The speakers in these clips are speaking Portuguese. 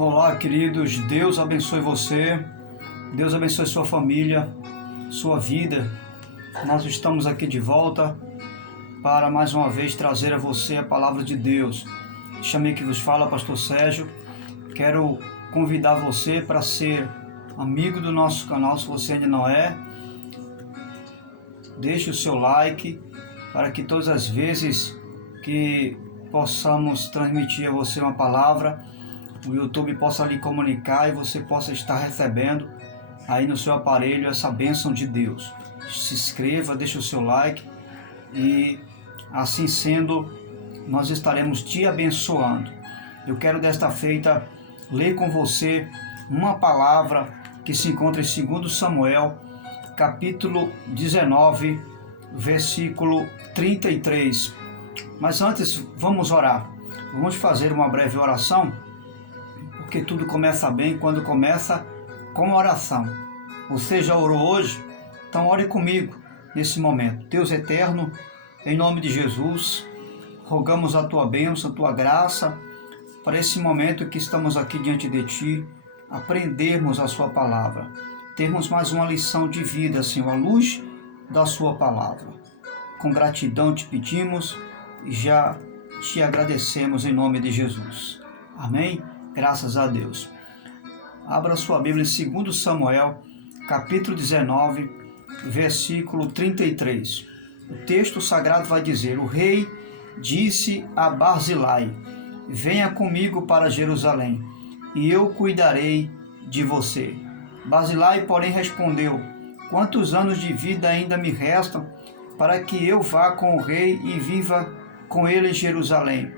Olá, queridos, Deus abençoe você, Deus abençoe sua família, sua vida. Nós estamos aqui de volta para mais uma vez trazer a você a palavra de Deus. Chamei que vos fala, Pastor Sérgio. Quero convidar você para ser amigo do nosso canal, se você ainda não é. Deixe o seu like para que todas as vezes que possamos transmitir a você uma palavra, o YouTube possa lhe comunicar e você possa estar recebendo aí no seu aparelho essa bênção de Deus. Se inscreva, deixe o seu like e assim sendo, nós estaremos te abençoando. Eu quero desta feita ler com você uma palavra que se encontra em 2 Samuel, capítulo 19, versículo 33. Mas antes, vamos orar. Vamos fazer uma breve oração, porque tudo começa bem quando começa com oração. Você já orou hoje? Então ore comigo nesse momento. Deus eterno, em nome de Jesus, rogamos a tua bênção, a tua graça, para esse momento que estamos aqui diante de ti, aprendermos a sua palavra, termos mais uma lição de vida, Senhor, à luz da sua palavra. Com gratidão te pedimos e já te agradecemos em nome de Jesus. Amém? Graças a Deus. Abra sua Bíblia em 2 Samuel, capítulo 19, versículo 33. O texto sagrado vai dizer: o rei disse a Barzilai: venha comigo para Jerusalém, e eu cuidarei de você. Barzilai, porém, respondeu: quantos anos de vida ainda me restam para que eu vá com o rei e viva com ele em Jerusalém?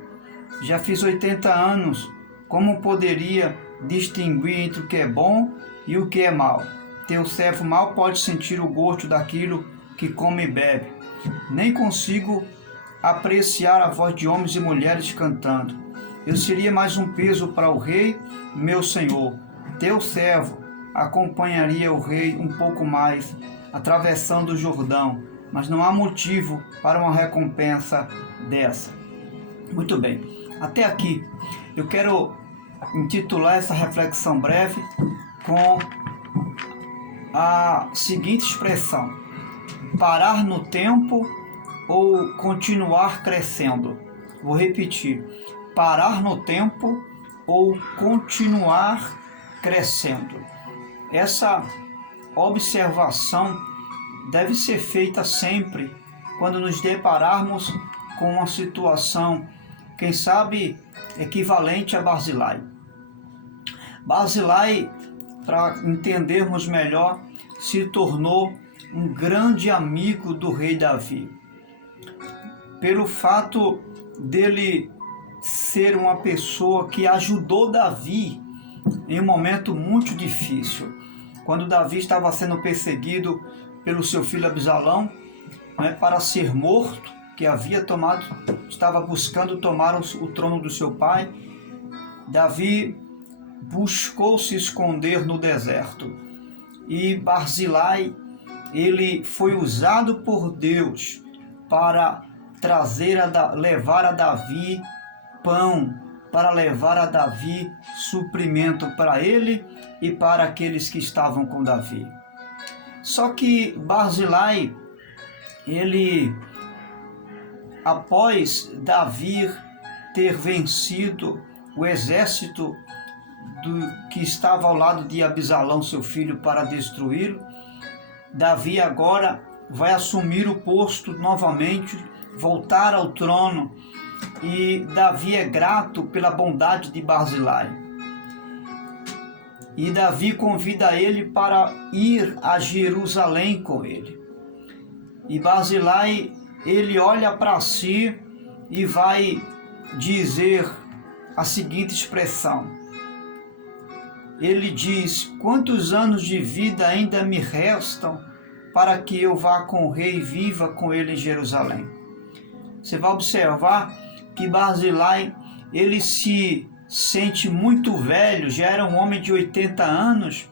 Já fiz 80 anos. Como poderia distinguir entre o que é bom e o que é mal? Teu servo mal pode sentir o gosto daquilo que come e bebe. Nem consigo apreciar a voz de homens e mulheres cantando. Eu seria mais um peso para o rei, meu senhor. Teu servo acompanharia o rei um pouco mais, atravessando o Jordão, mas não há motivo para uma recompensa dessa. Muito bem, até aqui eu quero intitular essa reflexão breve com a seguinte expressão: parar no tempo ou continuar crescendo. Vou repetir: parar no tempo ou continuar crescendo. Essa observação deve ser feita sempre quando nos depararmos com uma situação, quem sabe, equivalente a Barzilai. Barzilai, para entendermos melhor, se tornou um grande amigo do rei Davi. Pelo fato dele ser uma pessoa que ajudou Davi em um momento muito difícil. Quando Davi estava sendo perseguido pelo seu filho Absalão, para ser morto, que estava buscando tomar o trono do seu pai, Davi buscou se esconder no deserto. E Barzilai, ele foi usado por Deus para levar a Davi pão, para levar a Davi suprimento para ele e para aqueles que estavam com Davi. Só que Barzilai, ele, após Davi ter vencido o exército que estava ao lado de Absalão, seu filho, para destruí-lo, Davi agora vai assumir o posto novamente, voltar ao trono, e Davi é grato pela bondade de Barzilai. E Davi convida ele para ir a Jerusalém com ele. E Barzilai, ele olha para si e vai dizer a seguinte expressão. Ele diz: quantos anos de vida ainda me restam para que eu vá com o rei e viva com ele em Jerusalém? Você vai observar que Barzilai, ele se sente muito velho, já era um homem de 80 anos,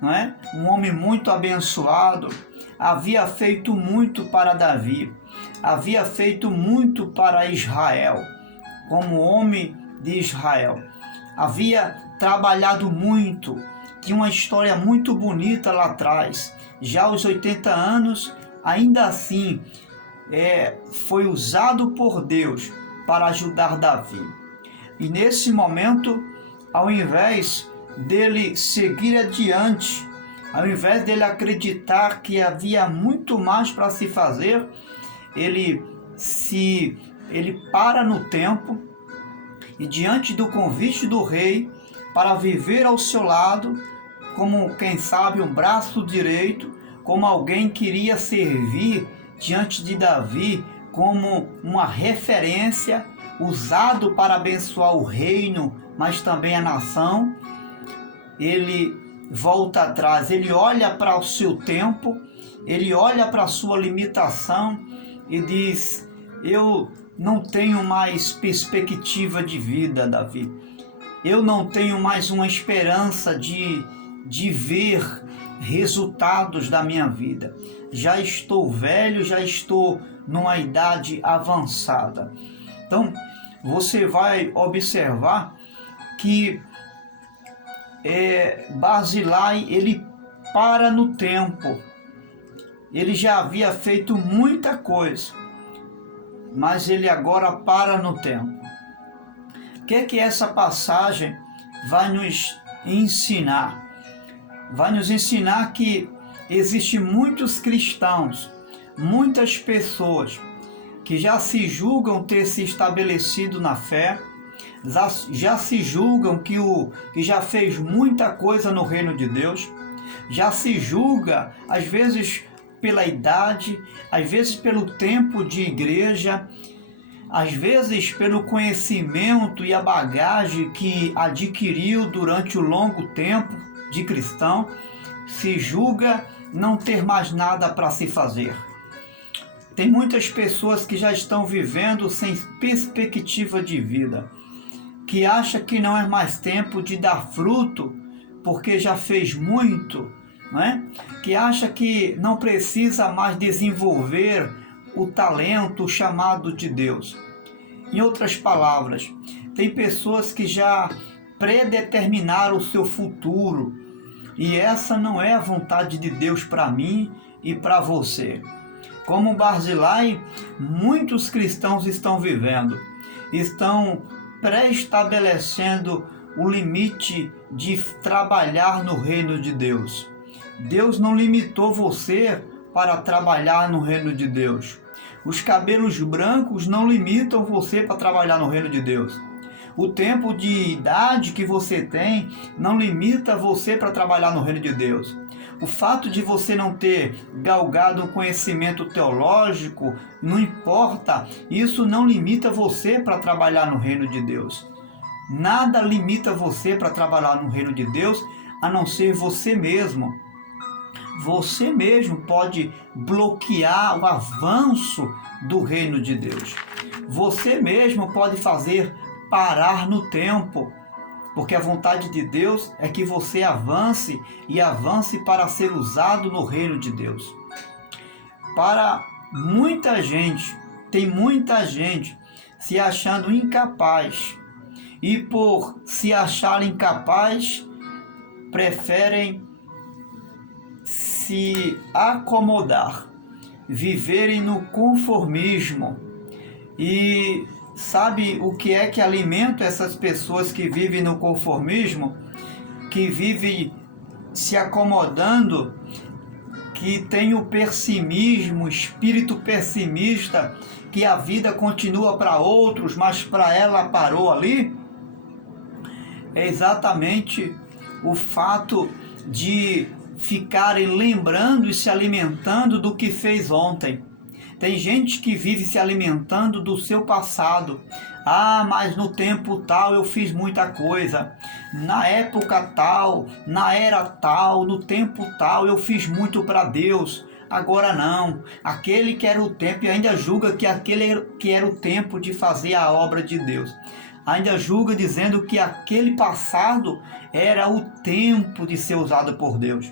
não é? Um homem muito abençoado, havia feito muito para Davi, havia feito muito para Israel, como homem de Israel. havia trabalhado muito, tinha uma história muito bonita lá atrás. Já aos 80 anos, ainda assim, foi usado por Deus para ajudar Davi. E nesse momento, ao invés dele seguir adiante, ao invés dele acreditar que havia muito mais para se fazer, ele para no tempo e, diante do convite do rei para viver ao seu lado, como quem sabe um braço direito, como alguém que iria servir diante de Davi como uma referência, usado para abençoar o reino, mas também a nação, ele volta atrás, ele olha para o seu tempo, ele olha para a sua limitação e diz: eu não tenho mais perspectiva de vida, Davi. Eu não tenho mais uma esperança de ver resultados da minha vida. Já estou velho, já estou numa idade avançada. Então, você vai observar que Barzilai, ele para no tempo. Ele já havia feito muita coisa, mas ele agora para no tempo. O que essa passagem vai nos ensinar? Vai nos ensinar que existem muitos cristãos, muitas pessoas que já se julgam ter se estabelecido na fé, já se julgam que já fez muita coisa no reino de Deus, já se julga, às vezes pela idade, às vezes pelo tempo de igreja, às vezes pelo conhecimento e a bagagem que adquiriu durante o longo tempo de cristão, se julga não ter mais nada para se fazer. Tem muitas pessoas que já estão vivendo sem perspectiva de vida, que acham que não é mais tempo de dar fruto porque já fez muito, né? Que acha que não precisa mais desenvolver o talento, o chamado de Deus. Em outras palavras, tem pessoas que já predeterminaram o seu futuro, e essa não é a vontade de Deus para mim e para você. Como Barzilai, muitos cristãos estão vivendo, estão pré-estabelecendo o limite de trabalhar no reino de Deus. Deus não limitou você para trabalhar no reino de Deus. Os cabelos brancos não limitam você para trabalhar no reino de Deus. O tempo de idade que você tem não limita você para trabalhar no reino de Deus. O fato de você não ter galgado um conhecimento teológico, não importa, isso não limita você para trabalhar no reino de Deus. Nada limita você para trabalhar no reino de Deus, a não ser você mesmo. Você mesmo pode bloquear o avanço do reino de Deus. Você mesmo pode fazer parar no tempo, porque a vontade de Deus é que você avance e avance para ser usado no reino de Deus. Para muita gente, tem muita gente se achando incapaz, e por se achar incapaz, preferem se acomodar, viverem no conformismo. E sabe o que é que alimenta essas pessoas que vivem no conformismo, que vivem se acomodando, que tem o pessimismo, o espírito pessimista, que a vida continua para outros, mas para ela parou ali? É exatamente o fato de ficarem lembrando e se alimentando do que fez ontem. Tem gente que vive se alimentando do seu passado. Ah, mas no tempo tal eu fiz muita coisa. Na época tal, na era tal, no tempo tal eu fiz muito para Deus. Agora não. Aquele que era o tempo, e ainda julga que aquele que era o tempo de fazer a obra de Deus. Ainda julga dizendo que aquele passado era o tempo de ser usado por Deus.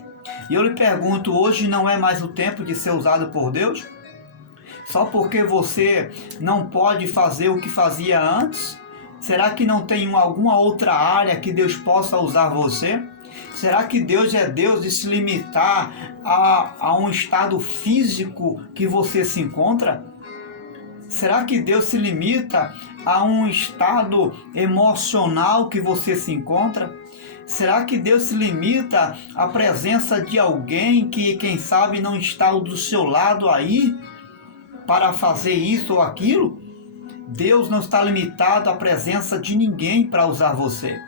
E eu lhe pergunto, hoje não é mais o tempo de ser usado por Deus? Só porque você não pode fazer o que fazia antes, Será que não tem alguma outra área que Deus possa usar você? Será que Deus é Deus de se limitar a um estado físico que você se encontra? Será que Deus se limita a um estado emocional que você se encontra? Será que Deus se limita à presença de alguém que, quem sabe, não está do seu lado aí para fazer isso ou aquilo? Deus não está limitado à presença de ninguém para usar você.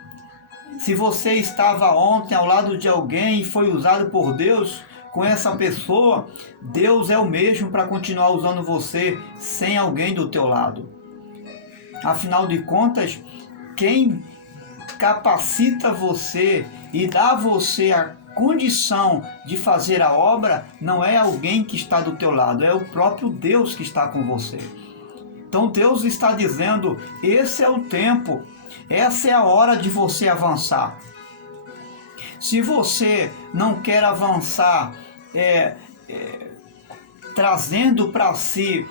Se você estava ontem ao lado de alguém e foi usado por Deus, com essa pessoa, Deus é o mesmo para continuar usando você sem alguém do teu lado. Afinal de contas, quem capacita você e dá a você a condição de fazer a obra não é alguém que está do teu lado, é o próprio Deus que está com você. Então Deus está dizendo, esse é o tempo, essa é a hora de você avançar. Se você não quer avançar trazendo para si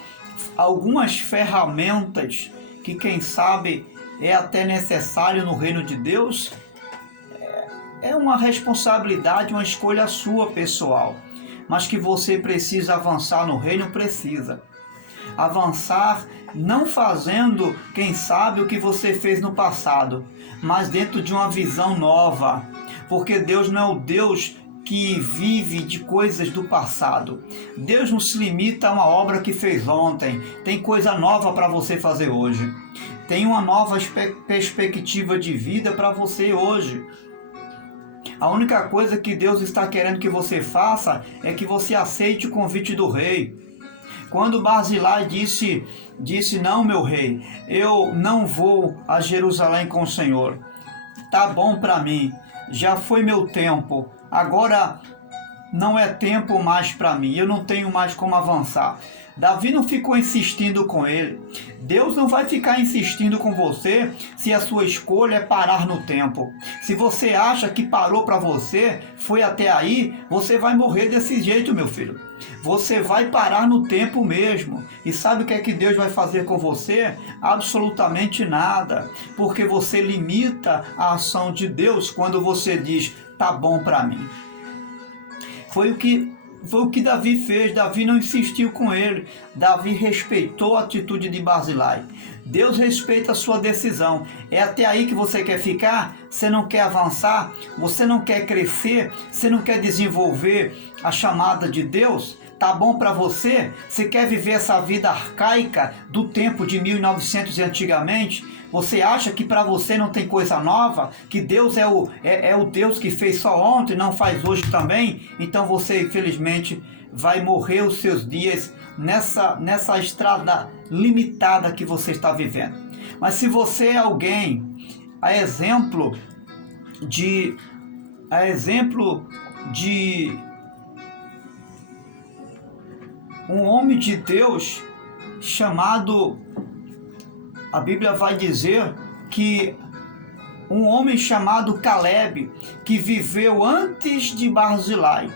algumas ferramentas que, quem sabe, é até necessário no reino de Deus, é uma responsabilidade, uma escolha sua pessoal. Mas que você precisa avançar no reino, precisa. Avançar não fazendo, quem sabe, o que você fez no passado, mas dentro de uma visão nova. Porque Deus não é o Deus que vive de coisas do passado. Deus não se limita a uma obra que fez ontem. Tem coisa nova para você fazer hoje. Tem uma nova perspectiva de vida para você hoje. A única coisa que Deus está querendo que você faça é que você aceite o convite do rei. Quando Barzilai disse, não, meu rei, eu não vou a Jerusalém com o Senhor. Tá bom para mim. Já foi meu tempo, agora não é tempo mais para mim, eu não tenho mais como avançar. Davi não ficou insistindo com ele. Deus não vai ficar insistindo com você se a sua escolha é parar no tempo. Se você acha que parou para você, foi até aí, você vai morrer desse jeito, meu filho. Você vai parar no tempo mesmo. E sabe o que é que Deus vai fazer com você? Absolutamente nada. Porque você limita a ação de Deus quando você diz, tá bom para mim. Foi o que Davi fez. Davi não insistiu com ele. Davi respeitou a atitude de Barzilai. Deus respeita a sua decisão. É até aí que você quer ficar? Você não quer avançar? Você não quer crescer? Você não quer desenvolver a chamada de Deus? Tá bom para você? Você quer viver essa vida arcaica do tempo de 1900 e antigamente? Você acha que para você não tem coisa nova? Que Deus é o Deus que fez só ontem, não faz hoje também? Então você, infelizmente, vai morrer os seus dias nessa estrada limitada que você está vivendo. Mas se você é alguém, a exemplo de um homem de Deus chamado, a Bíblia vai dizer que um homem chamado Caleb, que viveu antes de Barzilai.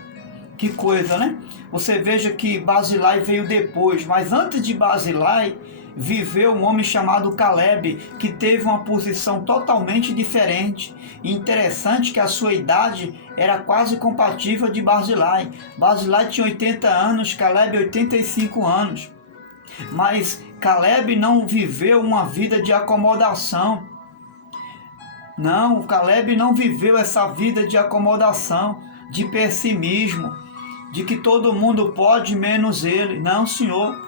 Que coisa, né? Você veja que Barzilai veio depois, mas antes de Barzilai viveu um homem chamado Caleb, que teve uma posição totalmente diferente. E interessante que a sua idade era quase compatível de Barzilai. Barzilai tinha 80 anos, Caleb 85 anos. Mas Caleb não viveu uma vida de acomodação. Não, Caleb não viveu essa vida de acomodação, de pessimismo, de que todo mundo pode menos ele. Não, senhor.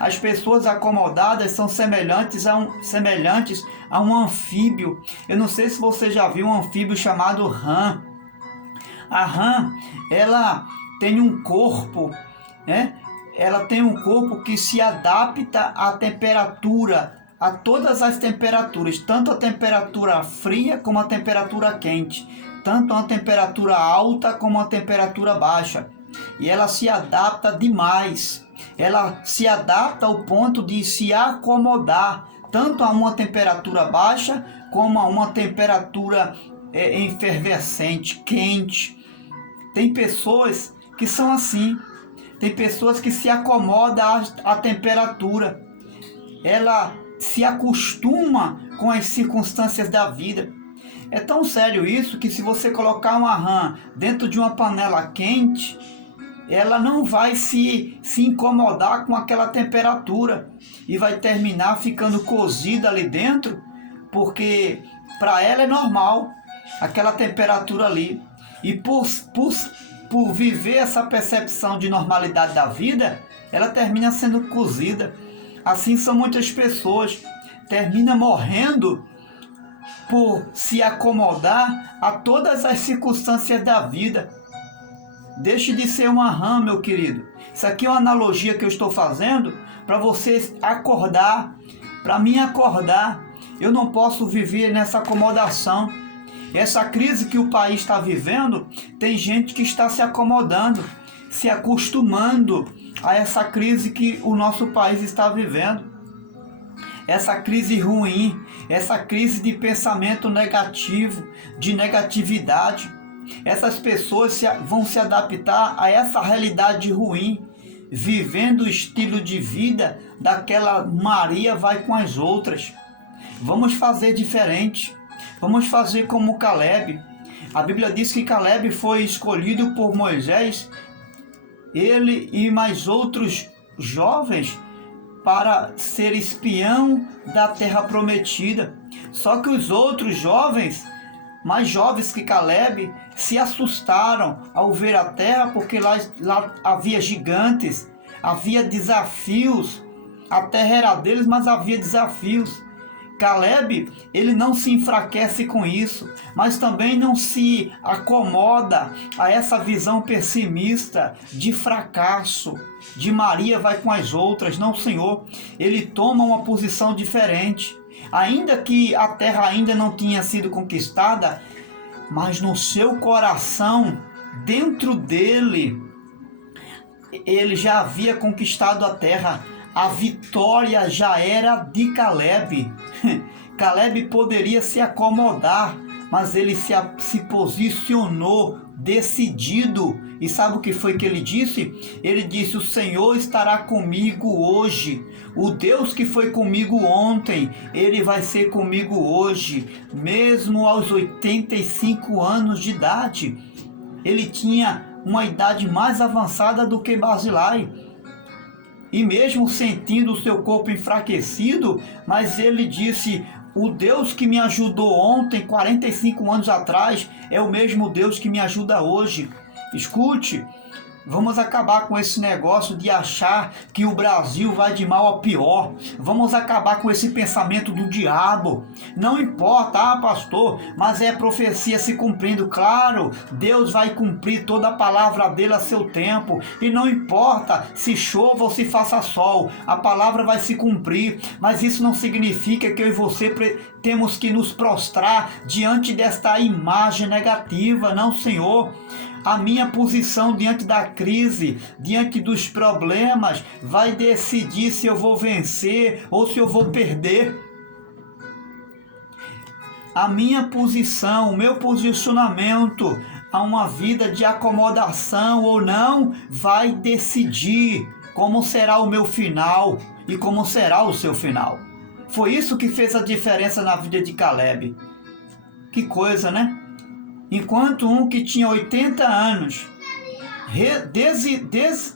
As pessoas acomodadas são semelhantes a um anfíbio. Eu não sei se você já viu um anfíbio chamado rã. A rã, ela tem um corpo, né? Ela tem um corpo que se adapta à temperatura, a todas as temperaturas, tanto a temperatura fria como a temperatura quente, tanto a temperatura alta como a temperatura baixa. E ela se adapta demais. Ela se adapta ao ponto de se acomodar tanto a uma temperatura baixa como a uma temperatura efervescente, quente. Tem pessoas que são assim. Tem pessoas que se acomodam à temperatura. Ela se acostuma com as circunstâncias da vida. É tão sério isso que se você colocar uma rã dentro de uma panela quente, ela não vai se incomodar com aquela temperatura e vai terminar ficando cozida ali dentro, porque para ela é normal aquela temperatura ali. E por viver essa percepção de normalidade da vida, ela termina sendo cozida. Assim são muitas pessoas, terminam morrendo por se acomodar a todas as circunstâncias da vida. Deixe de ser uma rã, meu querido. Isso aqui é uma analogia que eu estou fazendo para você acordar, para mim acordar. Eu não posso viver nessa acomodação. Essa crise que o país está vivendo, tem gente que está se acomodando, se acostumando a essa crise que o nosso país está vivendo. Essa crise ruim, essa crise de pensamento negativo, de negatividade. Essas pessoas vão se adaptar a essa realidade ruim, vivendo o estilo de vida daquela Maria vai com as outras. Vamos fazer diferente. Vamos fazer como Caleb. A Bíblia diz que Caleb foi escolhido por Moisés, ele e mais outros jovens, para ser espião da terra prometida. Só que os outros jovens, mais jovens que Caleb, se assustaram ao ver a terra, porque lá havia gigantes, havia desafios. A terra era deles, mas havia desafios. Caleb, ele não se enfraquece com isso, mas também não se acomoda a essa visão pessimista de fracasso, de Maria vai com as outras. Não, Senhor, ele toma uma posição diferente. Ainda que a terra ainda não tinha sido conquistada, mas no seu coração, dentro dele, ele já havia conquistado a terra. A vitória já era de Caleb. Caleb poderia se acomodar, mas ele se posicionou decidido. E sabe o que foi que ele disse? Ele disse: o Senhor estará comigo hoje. O Deus que foi comigo ontem, ele vai ser comigo hoje. Mesmo aos 85 anos de idade. Ele tinha uma idade mais avançada do que Barzilai. E mesmo sentindo o seu corpo enfraquecido, mas ele disse: o Deus que me ajudou ontem, 45 anos atrás, é o mesmo Deus que me ajuda hoje. Escute, vamos acabar com esse negócio de achar que o Brasil vai de mal a pior. Vamos acabar com esse pensamento do diabo. Não importa, pastor, mas é profecia se cumprindo. Claro, Deus vai cumprir toda a palavra dele a seu tempo. E não importa se chova ou se faça sol, a palavra vai se cumprir. Mas isso não significa que eu e você temos que nos prostrar diante desta imagem negativa. Não, Senhor. A minha posição diante da crise, diante dos problemas, vai decidir se eu vou vencer ou se eu vou perder. A minha posição, o meu posicionamento a uma vida de acomodação ou não, vai decidir como será o meu final e como será o seu final. Foi isso que fez a diferença na vida de Caleb. Que coisa, né? Enquanto um que tinha 80 anos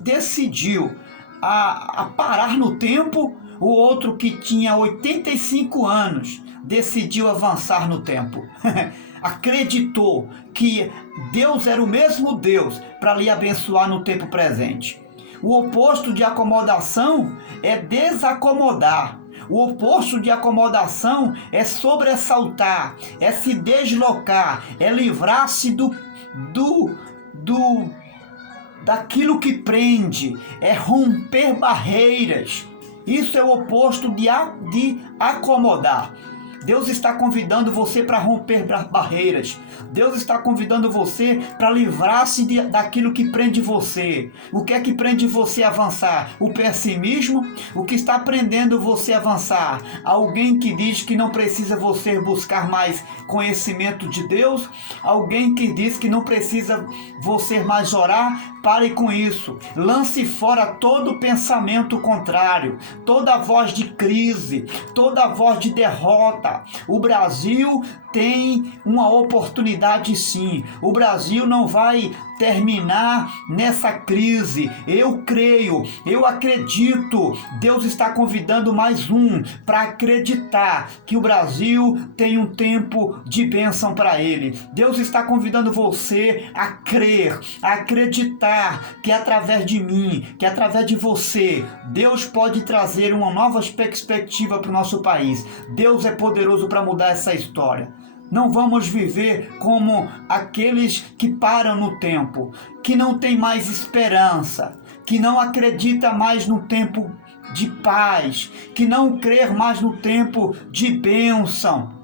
decidiu a parar no tempo, o outro que tinha 85 anos decidiu avançar no tempo. Acreditou que Deus era o mesmo Deus para lhe abençoar no tempo presente. O oposto de acomodação é desacomodar. O oposto de acomodação é sobressaltar, é se deslocar, é livrar-se daquilo que prende, é romper barreiras. Isso é o oposto de acomodar. Deus está convidando você para romper barreiras. Deus está convidando você para livrar-se daquilo que prende você. O que é que prende você a avançar? O pessimismo? O que está prendendo você a avançar? Alguém que diz que não precisa você buscar mais conhecimento de Deus? Alguém que diz que não precisa você mais orar? Pare com isso. Lance fora todo pensamento contrário, toda voz de crise, toda voz de derrota, sensata. O Brasil tem uma oportunidade sim. O Brasil não vai terminar nessa crise. Eu creio, eu acredito. Deus está convidando mais um para acreditar que o Brasil tem um tempo de bênção para ele. Deus está convidando você a crer, a acreditar que através de mim, que através de você, Deus pode trazer uma nova perspectiva para o nosso país. Deus é poderoso para mudar essa história. Não vamos viver como aqueles que param no tempo, que não tem mais esperança, que não acredita mais no tempo de paz, que não crê mais no tempo de bênção.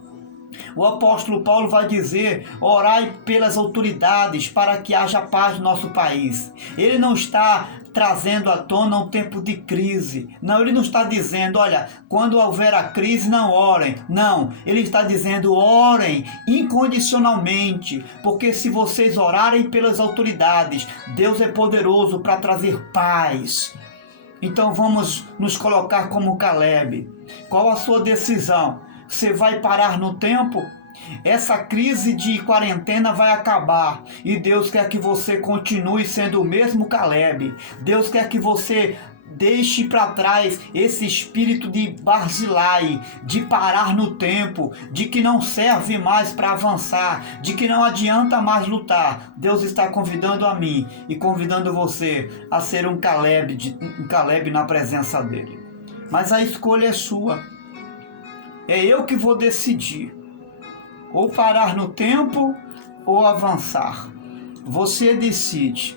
O apóstolo Paulo vai dizer: orai pelas autoridades para que haja paz no nosso país. Ele não está trazendo à tona um tempo de crise. Não, ele não está dizendo, olha, quando houver a crise, não orem. Não, ele está dizendo, orem incondicionalmente, porque se vocês orarem pelas autoridades, Deus é poderoso para trazer paz. Então vamos nos colocar como Caleb. Qual a sua decisão? Você vai parar no tempo? Essa crise de quarentena vai acabar e Deus quer que você continue sendo o mesmo Caleb. Deus quer que você deixe para trás esse espírito de Barzilai, de parar no tempo, de que não serve mais para avançar, de que não adianta mais lutar. Deus está convidando a mim e convidando você a ser um Caleb na presença dele. Mas a escolha é sua. É eu que vou decidir. Ou parar no tempo ou avançar. Você decide.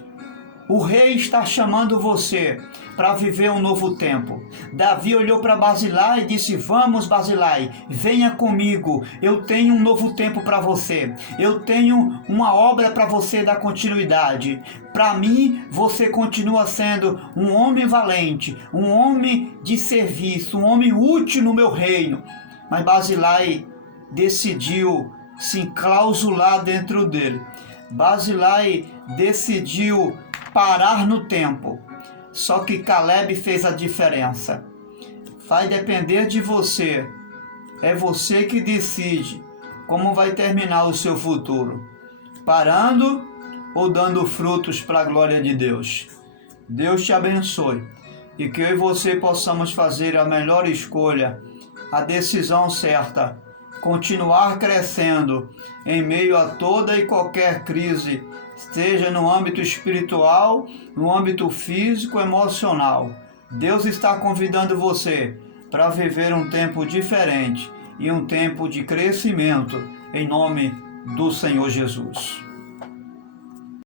O rei está chamando você para viver um novo tempo. Davi olhou para Barzilai e disse: vamos, Barzilai, venha comigo. Eu tenho um novo tempo para você. Eu tenho uma obra para você dar continuidade. Para mim, você continua sendo um homem valente, um homem de serviço, um homem útil no meu reino. Mas Barzilai decidiu se enclausular dentro dele. Barzilai decidiu parar no tempo. Só que Caleb fez a diferença. Vai depender de você. É você que decide como vai terminar o seu futuro. Parando ou dando frutos para a glória de Deus. Deus te abençoe. E que eu e você possamos fazer a melhor escolha, a decisão certa, continuar crescendo em meio a toda e qualquer crise, seja no âmbito espiritual, no âmbito físico, emocional. Deus está convidando você para viver um tempo diferente e um tempo de crescimento em nome do Senhor Jesus.